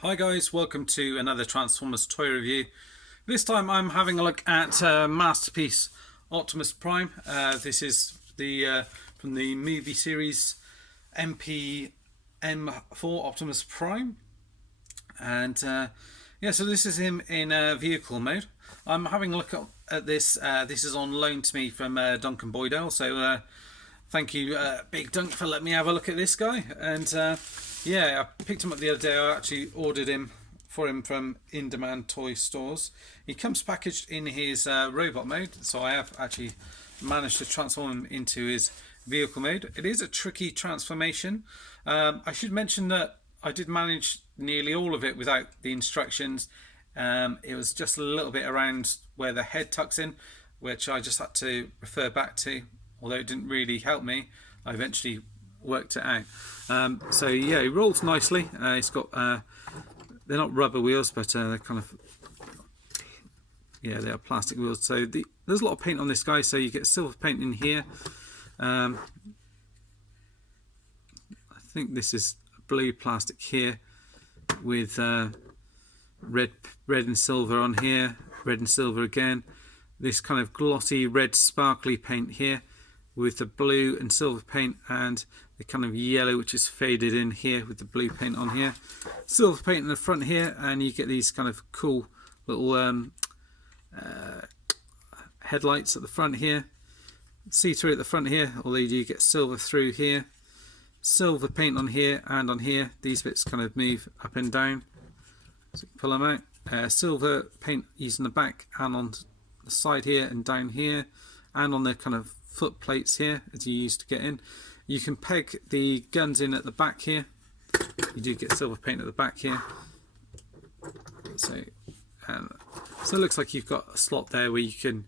Hi guys, welcome to another Transformers toy review. This time I'm having a look at Masterpiece Optimus Prime. This is the from the movie series MPM-4 Optimus Prime. And yeah, so this is him in vehicle mode. I'm having a look at this. This is on loan to me from Duncan Boydell. So thank you, Big Dunk, for letting me have a look at this guy. And yeah, I picked him up the other day. I actually ordered him from in-demand toy stores. He comes packaged in his robot mode, so I have actually managed to transform him into his vehicle mode. It is a tricky transformation. I should mention that I did manage nearly all of it without the instructions. It was just a little bit around where the head tucks in, which I just had to refer back to, although it didn't really help me. I eventually worked it out. So yeah, he rolls nicely. It's got they're not rubber wheels, but they're kind of, yeah, they are plastic wheels. So there's a lot of paint on this guy. So you get silver paint in here. I think this is blue plastic here with red and silver on here, red and silver again. This kind of glossy red sparkly paint here with the blue and silver paint, and the kind of yellow which is faded in here with the blue paint on here. Silver paint in the front here, and you get these kind of cool little headlights at the front here. See through at the front here, although you do get silver through here. Silver paint on here and on here. These bits kind of move up and down, so you can pull them out. Silver paint used in the back and on the side here and down here, and on the kind of foot plates here as you used to get in. You can peg the guns in at the back here. You do get silver paint at the back here. So it looks like you've got a slot there where you can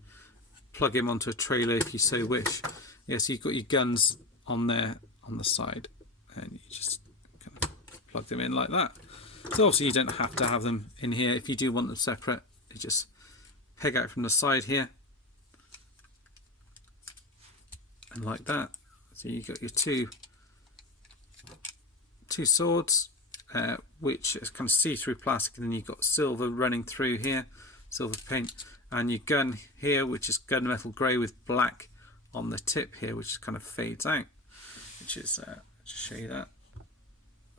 plug him onto a trailer if you so wish. Yeah, so you've got your guns on there on the side, and you just kind of plug them in like that. So obviously you don't have to have them in here. If you do want them separate, you just peg out from the side here, and like that. So you've got your two swords, which is kind of see-through plastic, and then you've got silver running through here, silver paint, and your gun here, which is gunmetal grey with black on the tip here, which kind of fades out. Which is just show you that,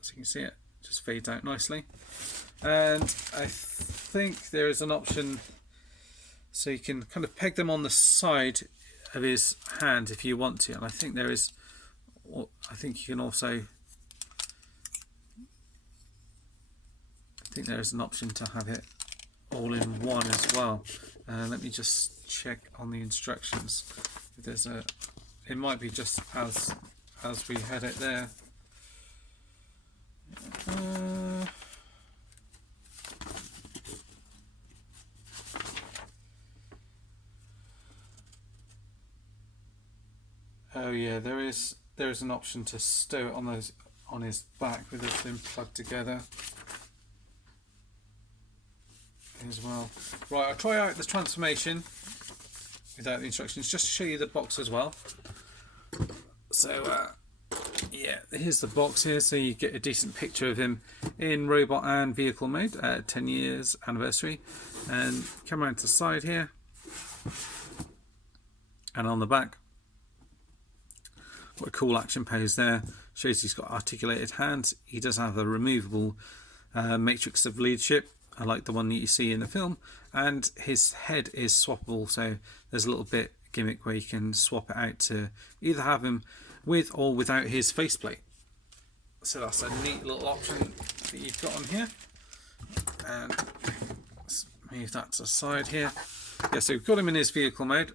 so you can see it just fades out nicely. And I think there is an option, so you can kind of peg them on the side of his hand if you want to, and I think there is, I think you can also, I think there is an option to have it all in one as well. Let me just check on the instructions if there's a, it might be just as we had it there. Oh yeah, there is an option to stow it on his back with everything plugged together as well. Right, I'll try out the transformation without the instructions just to show you the box as well. So yeah, here's the box here, so you get a decent picture of him in robot and vehicle mode, 10 years anniversary. And come around to the side here, and on the back, what a cool action pose there. Shows he's got articulated hands. He does have a removable matrix of leadership, I like the one that you see in the film, and his head is swappable, so there's a little bit gimmick where you can swap it out to either have him with or without his faceplate. So that's a neat little option that you've got on here. And let's move that to the side here. Yeah, so we've got him in his vehicle mode.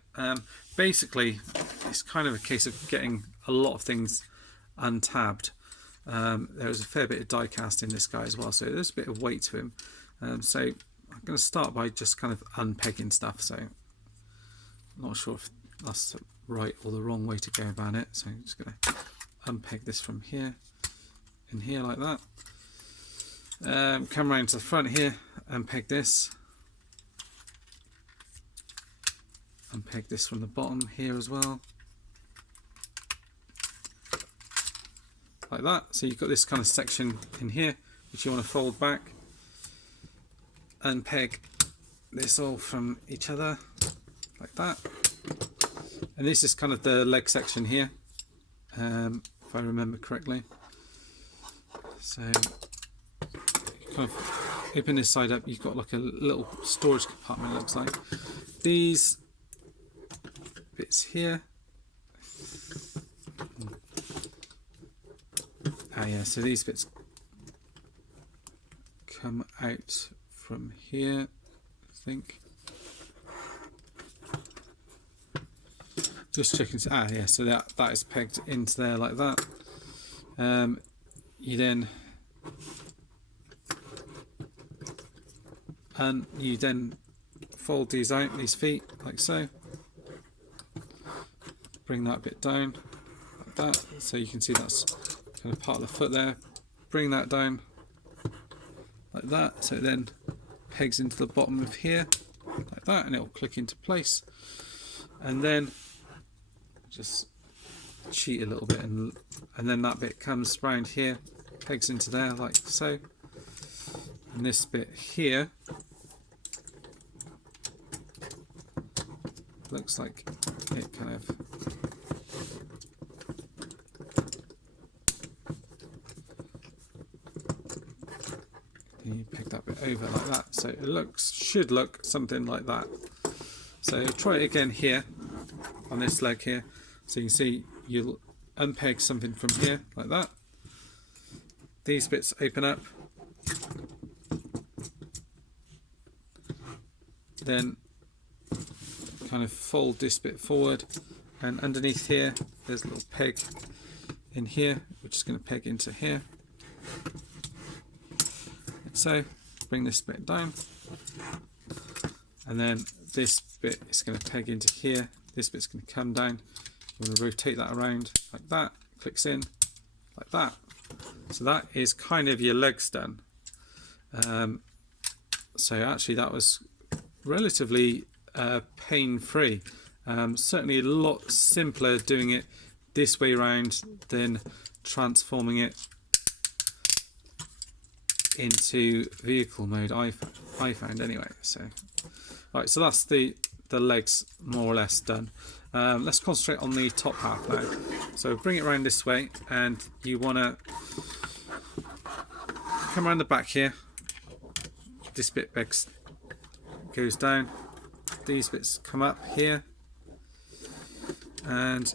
Basically, it's kind of a case of getting a lot of things untabbed. There's a fair bit of die cast in this guy as well, so there's a bit of weight to him. So I'm going to start by just kind of unpegging stuff. So I'm not sure if that's the right or the wrong way to go about it. So I'm just going to unpeg this from here and here like that. Come around to the front here, unpeg this. Unpeg this from the bottom here as well, like that. So you've got this kind of section in here which you want to fold back, unpeg this all from each other like that, and this is kind of the leg section here, if I remember correctly. So you kind of open this side up, you've got like a little storage compartment, it looks like. These bits here, yeah, so these bits come out from here, I think. Just checking. Yeah, so that is pegged into there like that. You then fold these out, these feet, like so. Bring that bit down like that, so you can see that's kind of part of the foot there. Bring that down like that, so it then pegs into the bottom of here like that, and it will click into place. And then just cheat a little bit, and then that bit comes round here, pegs into there like so, and this bit here looks like it kind of you pick that bit over like that, so it should look something like that. So try it again here on this leg here, so you can see you'll unpeg something from here like that. These bits open up, then kind of fold this bit forward, and underneath here there's a little peg in here which is going to peg into here. So bring this bit down, and then this bit is going to peg into here. This bit's going to come down. I'm going to rotate that around like that, clicks in like that. So that is kind of your legs done. So actually that was relatively pain-free. Certainly a lot simpler doing it this way around than transforming it into vehicle mode, I found anyway. So right, so that's the legs more or less done. Let's concentrate on the top half now. So bring it around this way, and you want to come around the back here. This bit goes down, these bits come up here, and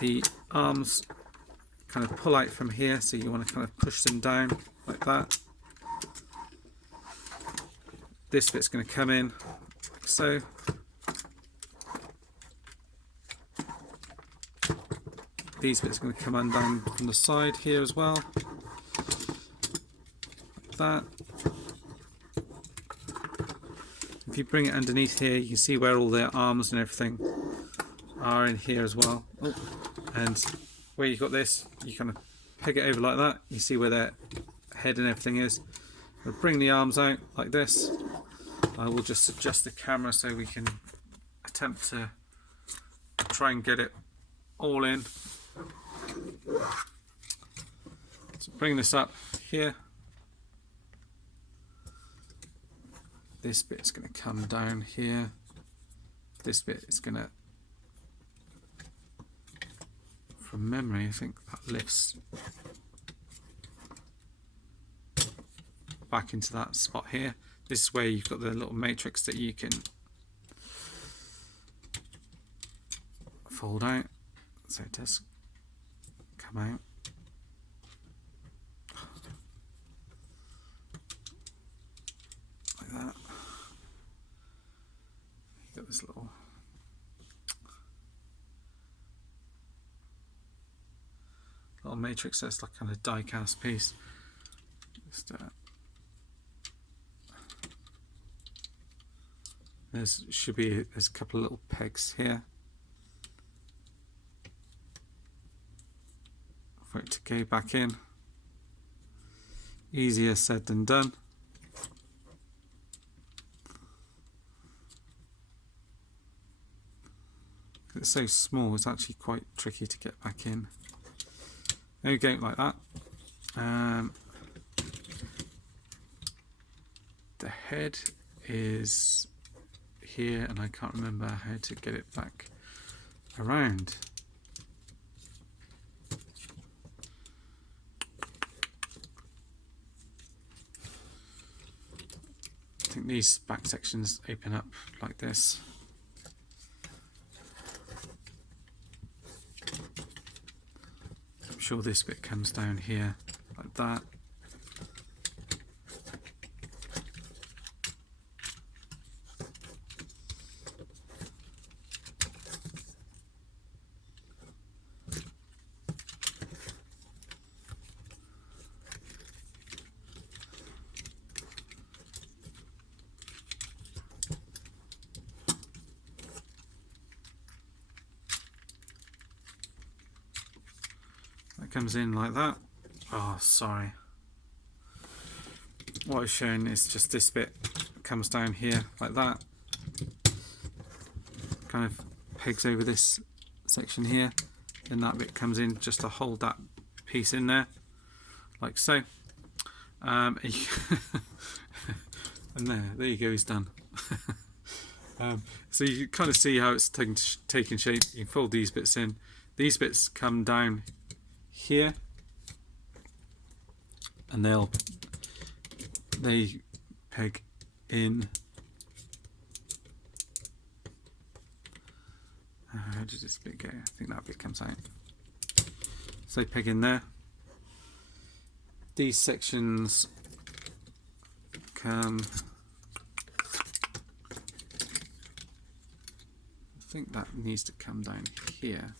the arms kind of pull out from here, so you want to kind of push them down like that. This bit's going to come in like so. These bits are going to come undone from the side here as well, like that. If you bring it underneath here, you can see where all their arms and everything are in here as well. Oh, and where you've got this, you kind of peg it over like that. You see where their head and everything is. We'll bring the arms out like this. I will just adjust the camera so we can attempt to try and get it all in. So bring this up here. This bit is going to come down here. This bit is going to, from memory, I think that lifts back into that spot here. This is where you've got the little matrix that you can fold out, so it does come out. Like that. You've got this little matrix that's like kind of die cast piece. Just there's a couple of little pegs here for it to go back in. Easier said than done. It's so small, it's actually quite tricky to get back in. There you go, like that. the head is here, and I can't remember how to get it back around. I think these back sections open up like this. I'm sure this bit comes down here like that. Comes in like that. Oh, sorry. What I've shown is just this bit comes down here like that. Kind of pegs over this section here. Then that bit comes in just to hold that piece in there, like so. And there you go, he's done. So you can kind of see how it's taking shape. You can fold these bits in. These bits come down here, and they peg in. How did this bit go? I think that bit comes out. So they peg in there. These sections come. I think that needs to come down here.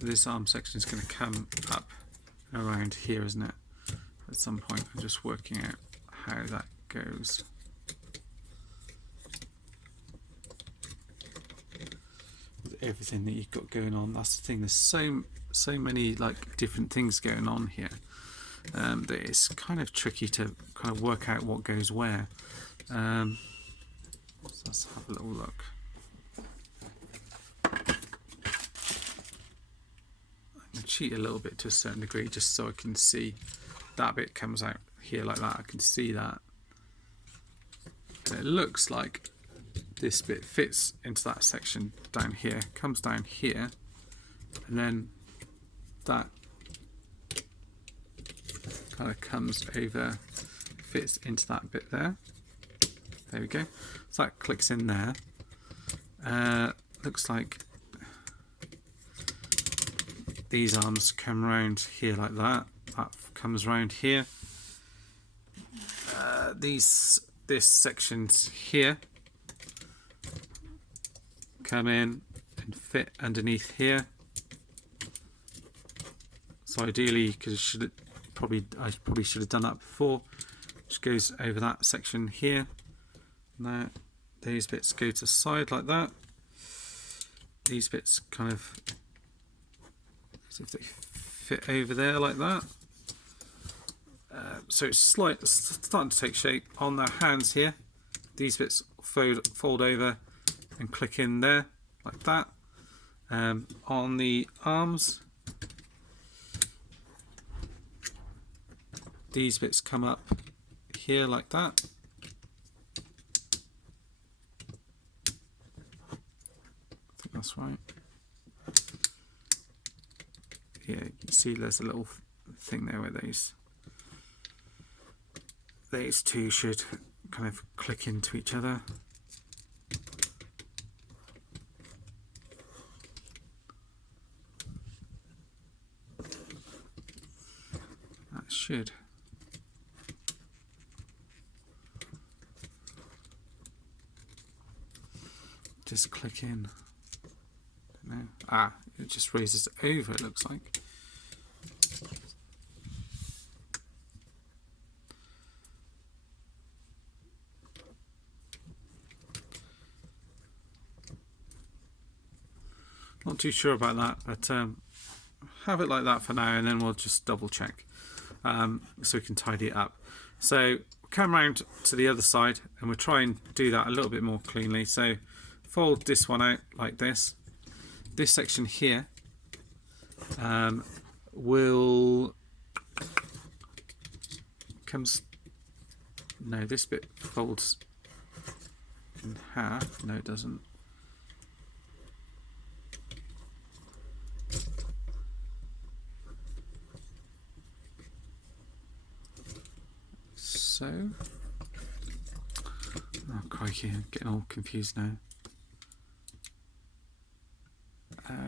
This arm section is going to come up around here, isn't it? At some point. I'm just working out how that goes. With everything that you've got going on, that's the thing. There's so many like different things going on here that it's kind of tricky to kind of work out what goes where. So let's have a little look. Cheat a little bit to a certain degree just so I can see that bit comes out here like that. I can see that, and it looks like this bit fits into that section down here, comes down here, and then that kind of comes over, fits into that bit there. There we go. So that clicks in there. Looks like these arms come round here like that. That comes round here. This sections here come in and fit underneath here. So ideally, because I probably should have done that before, which goes over that section here. Now these bits go to the side like that. These bits kind of, if they fit over there like that. So it's starting to take shape on the hands here. These bits fold over and click in there like that. On the arms, these bits come up here like that. I think that's right. Yeah, you can see there's a little thing there where these two should kind of click into each other. That should. Just click in. Don't know. Ah, it just raises over, it looks like. Not too sure about that, but have it like that for now, and then we'll just double check so we can tidy it up. So come around to the other side and we'll try and do that a little bit more cleanly. So fold this one out like this. This section here will no, this bit folds in half. No, it doesn't. So, oh crikey, I'm getting all confused now.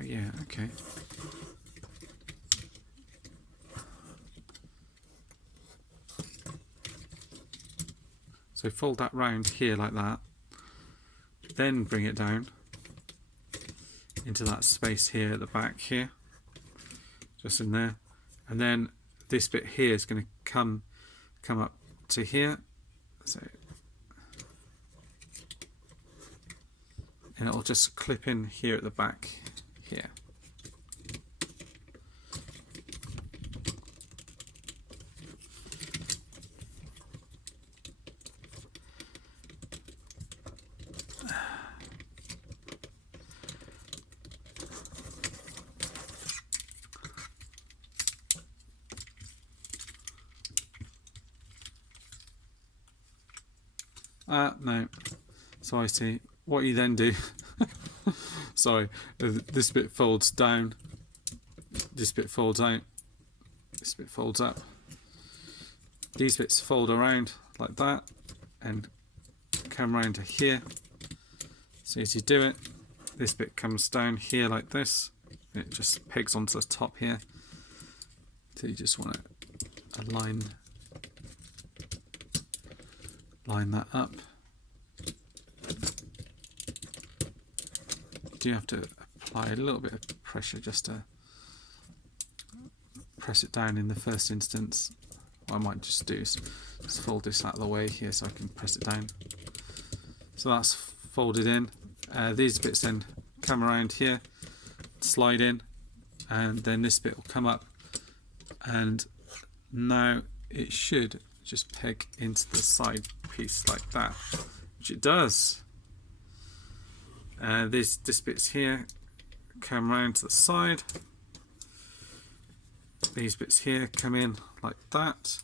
Yeah, okay. So fold that round here like that, then bring it down into that space here at the back here, just in there, and then this bit here is going to come up to here, so, and it'll just clip in here at the back here. No, so I see what you then do. Sorry, this bit folds down, this bit folds out, this bit folds up, these bits fold around like that and come around to here. So as you do it, this bit comes down here like this, it just pegs onto the top here. So you just want to line that up. You have to apply a little bit of pressure just to press it down in the first instance. What I might just do is just fold this out of the way here so I can press it down. So that's folded in. These bits then come around here, slide in, and then this bit will come up, and now it should just peg into the side piece like that, which it does. This bits here come around to the side. These bits here come in like that.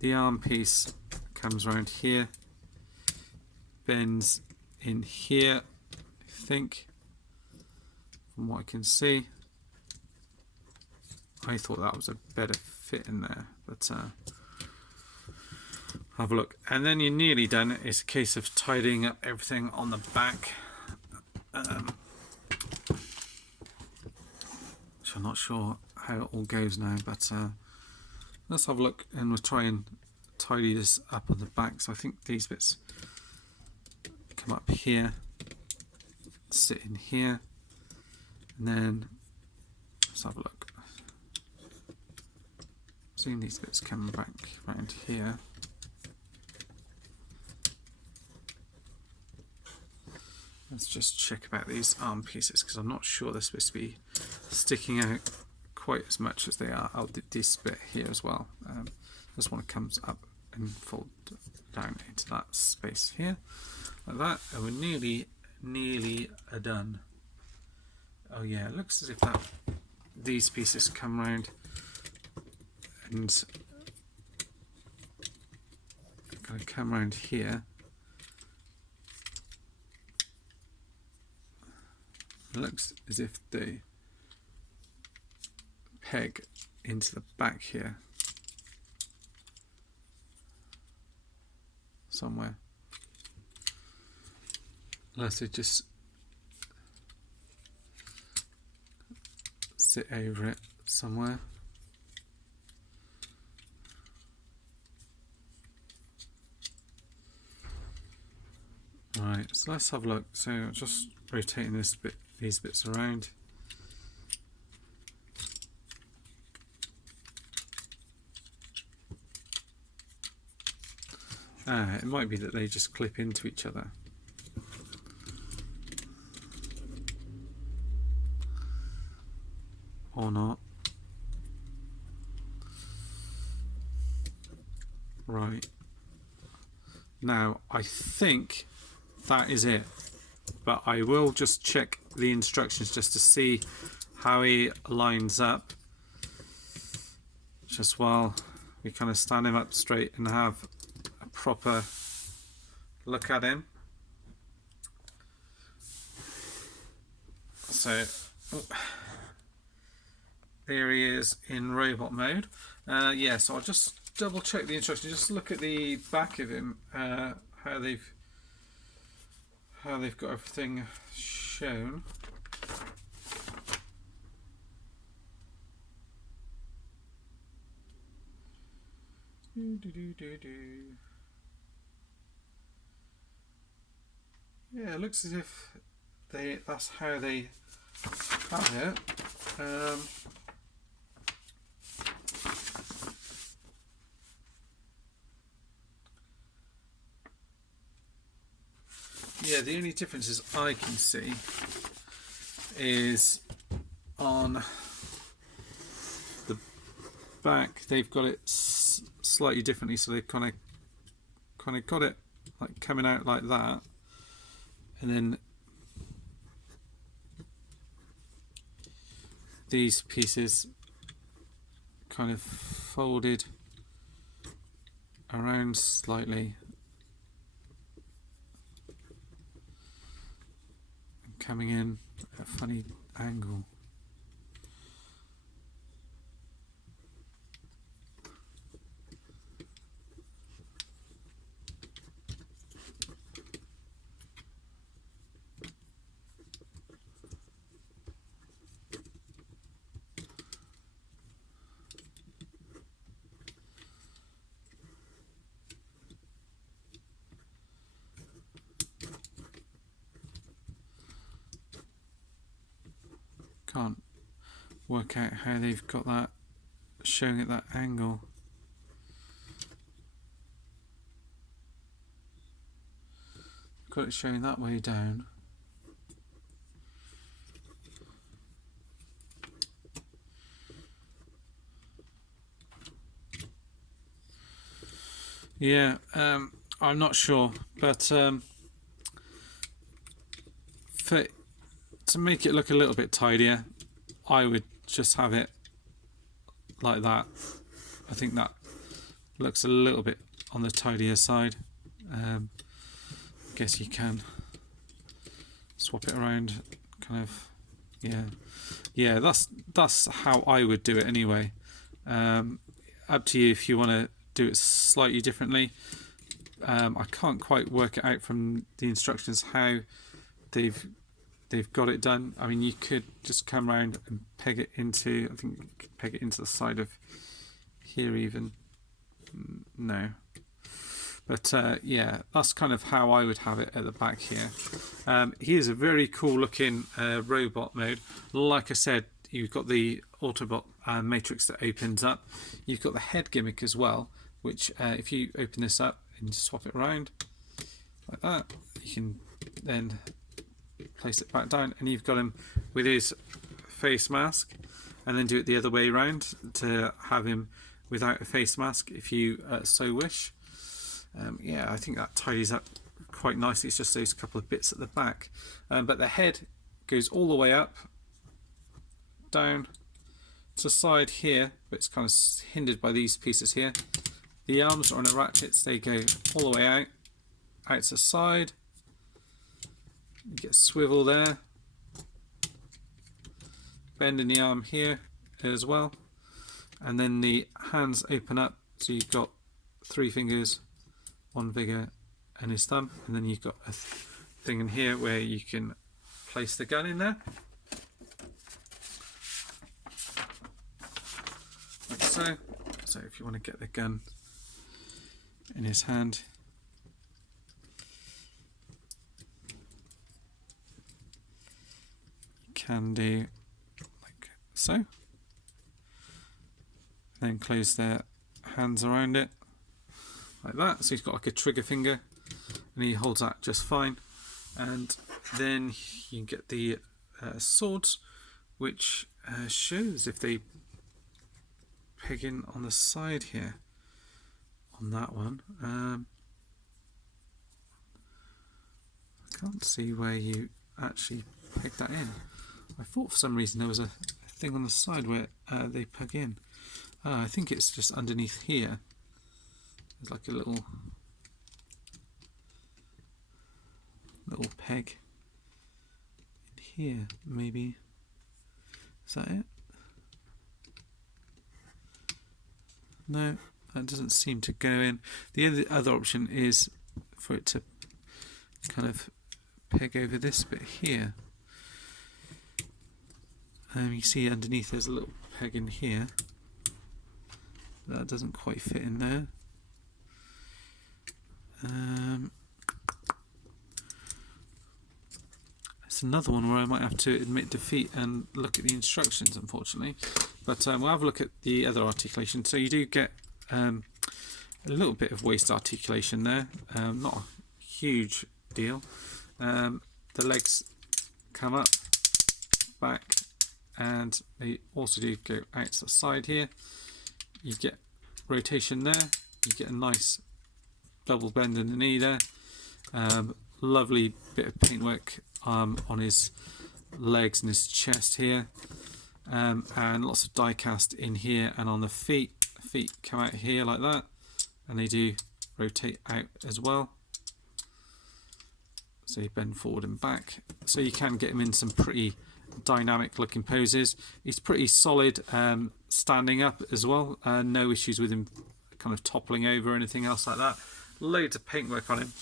The arm piece comes around here, bends in here, I think, from what I can see. I thought that was a better fit in there, but have a look. And then you're nearly done. It's a case of tidying up everything on the back. Which I'm not sure how it all goes now, but let's have a look and we'll try and tidy this up on the back. So I think these bits come up here, sit in here, and then let's have a look. Seeing these bits come back around here. Let's just check about these arm pieces because I'm not sure they're supposed to be sticking out quite as much as they are. I'll do this bit here as well. This one comes up and fold down into that space here, like that, and we're nearly done. Oh yeah, it looks as if these pieces come round and kind of come around here. It looks as if they peg into the back here somewhere, unless they just sit over it somewhere. Right, so let's have a look. So just rotating these bits around. It might be that they just clip into each other. or not. Right. Now, I think that is it. But I will just check the instructions just to see how he lines up. Just while we kind of stand him up straight and have a proper look at him. So, there he is in robot mode. Yeah, so I'll just double check the instructions. Just look at the back of him, how they've got everything shown. Yeah, it looks as if that's how they have it. Yeah, the only differences I can see is on the back. They've got it slightly differently, so they've kind of got it like coming out like that, and then these pieces kind of folded around slightly. Coming in at a funny angle. Can't work out how they've got that showing at that angle. Got it showing that way down. Yeah, I'm not sure, but to make it look a little bit tidier, I would just have it like that. I think that looks a little bit on the tidier side. Guess you can swap it around, kind of. Yeah, that's how I would do it anyway. Up to you if you want to do it slightly differently. I can't quite work it out from the instructions how they've got it done. I mean, you could just come around and peg it into, I think you could peg it into the side of here even. No. But yeah, that's kind of how I would have it at the back here. Here's a very cool looking robot mode. Like I said, you've got the Autobot matrix that opens up. You've got the head gimmick as well, which if you open this up and swap it around like that, you can then place it back down, and you've got him with his face mask, and then do it the other way around to have him without a face mask if you so wish. Yeah, I think that tidies up quite nicely. It's just those couple of bits at the back, but the head goes all the way up, down to the side here, but it's kind of hindered by these pieces here. The arms are on the ratchets, they go all the way out to the side. You get swivel there, bend in the arm here as well, and then the hands open up, so you've got 3 fingers, 1 finger and his thumb, and then you've got a thing in here where you can place the gun in there, like so. So if you want to get the gun in his hand, you can do like so, then close their hands around it like that, so he's got like a trigger finger and he holds that just fine. And then you can get the swords, which shows if they peg in on the side here on that one. I can't see where you actually peg that in. I thought for some reason there was a thing on the side where they plug in. I think it's just underneath here. There's like a little peg in here, maybe. Is that it? No, that doesn't seem to go in. The other option is for it to kind of peg over this bit here. You see underneath there's a little peg in here. That doesn't quite fit in there. It's another one where I might have to admit defeat and look at the instructions, unfortunately. But we'll have a look at the other articulation. So you do get a little bit of waist articulation there, not a huge deal. The legs come up, back, and they also do go out to the side here. You get rotation there, you get a nice double bend in the knee there. Lovely bit of paintwork on his legs and his chest here, and lots of die cast in here and on the feet. Feet come out here like that, and they do rotate out as well. So you bend forward and back, so you can get him in some pretty dynamic looking poses. He's pretty solid standing up as well, no issues with him kind of toppling over or anything else like that. Loads of paintwork on him.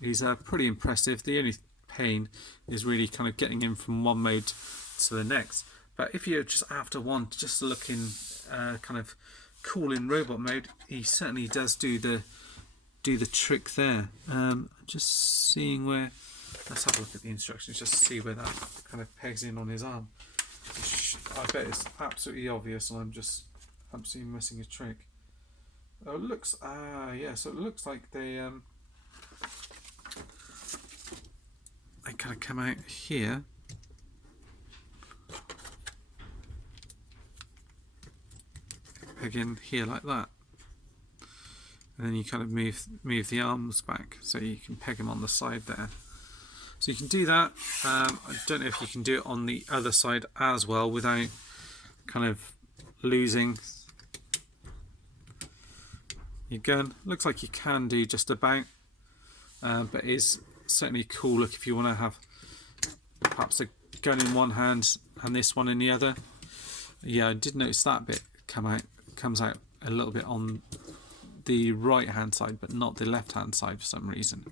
He's pretty impressive. The only pain is really kind of getting him from one mode to the next. But if you're just after one just looking kind of cool in robot mode, he certainly does do the trick there. Just seeing where, let's have a look at the instructions just to see where that kind of pegs in on his arm. I bet it's absolutely obvious and I'm just absolutely missing a trick. Oh, it looks, yeah, so it looks like they kind of come out here. Peg in here like that. And then you kind of move the arms back so you can peg them on the side there. So you can do that. I don't know if you can do it on the other side as well without kind of losing your gun. Looks like you can do just about, but it is certainly a cool look if you want to have perhaps a gun in one hand and this one in the other. Yeah, I did notice that bit comes out a little bit on the right hand side but not the left hand side for some reason.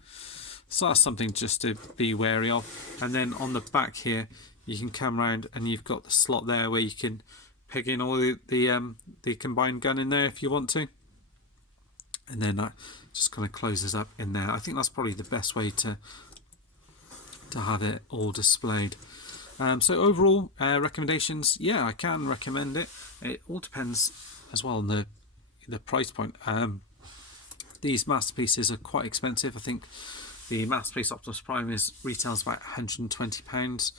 So that's something just to be wary of. And then on the back here you can come around and you've got the slot there where you can peg in all the combined gun in there if you want to, and then that just kind of closes up in there. I think that's probably the best way to have it all displayed. So overall recommendations, yeah, I can recommend it. It all depends as well on the price point. These masterpieces are quite expensive. I think the Masterpiece Optimus Prime retails about £120.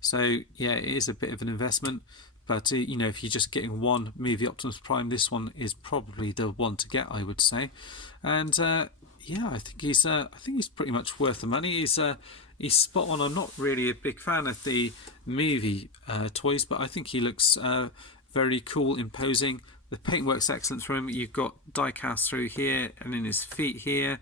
So yeah, it is a bit of an investment. But you know, if you're just getting one movie Optimus Prime, this one is probably the one to get, I would say. And yeah, I think he's pretty much worth the money. He's spot on. I'm not really a big fan of the movie toys, but I think he looks very cool, imposing. The paintwork's excellent for him. You've got die cast through here and in his feet here.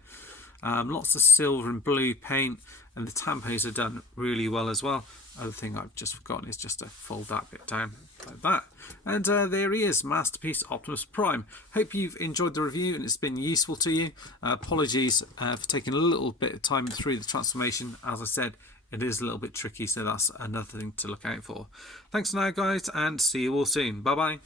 Lots of silver and blue paint, and the tampos are done really well as well. Other thing I've just forgotten is just to fold that bit down like that. And there he is, Masterpiece Optimus Prime. Hope you've enjoyed the review and it's been useful to you. Apologies for taking a little bit of time through the transformation. As I said, it is a little bit tricky, so that's another thing to look out for. Thanks for now, guys, and see you all soon. Bye bye.